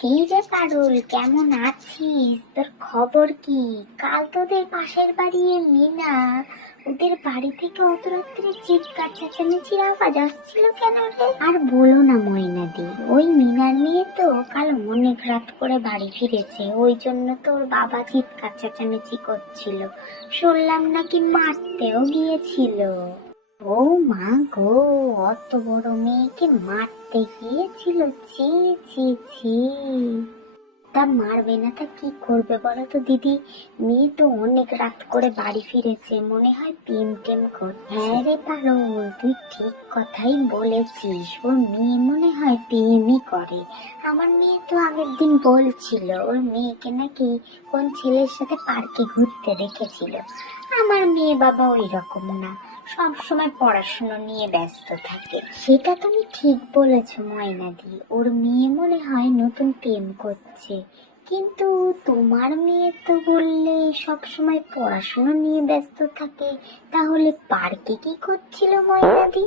কি রে পারুল, কেমন আছিস? তোর খবর কি? কাল তোদের পাশের বাড়ি মিনা, ওদের বাড়ি থেকে অত রাত্রে চিৎকার চেঁচামেচির আওয়াজ আসছিল কেন রে? আর বলো না ময়নাদি, ওই মিনার মেয়ে তো কাল অনেক রাত করে বাড়ি ফিরেছে, ওই জন্য তো ওর বাবা চিৎকার চেঁচামেচি করছিল। শুনলাম নাকি মারতেও গিয়েছিল। ও মা গো, অত বড় মেয়েকে মারতে গিয়েছিল? ছি ছি ছি। তা মারবে না তা কি করবে বলো তো দিদি? মেয়ে তো অনেক রাত করে বাড়ি ফিরেছে, মনে হয় প্রেম টেম করছে। হ্যাঁ রে পারুল, তুই ঠিক কথাই বলেছিস, ওর মেয়ে মনে হয় প্রেমই করে। আমার মেয়ে তো আগের দিন বলছিল ওর মেয়েকে নাকি কোন ছেলের সাথে পার্কে ঘুরতে দেখেছিল। আমার মেয়ে বাবা ওই রকম না, সব সময় পড়াশোনা নিয়ে ব্যস্ত থাকে। সেটা তুমি ঠিক বলেছো ময়নাদি, ওর মেয়ে মনে হয় নতুন প্রেম করছে। কিন্তু তোমার মেয়ে তো বললে সব সময় পড়াশোনা নিয়ে ব্যস্ত থাকে, তাহলে পার্কে কি করছিল ময়নাদি?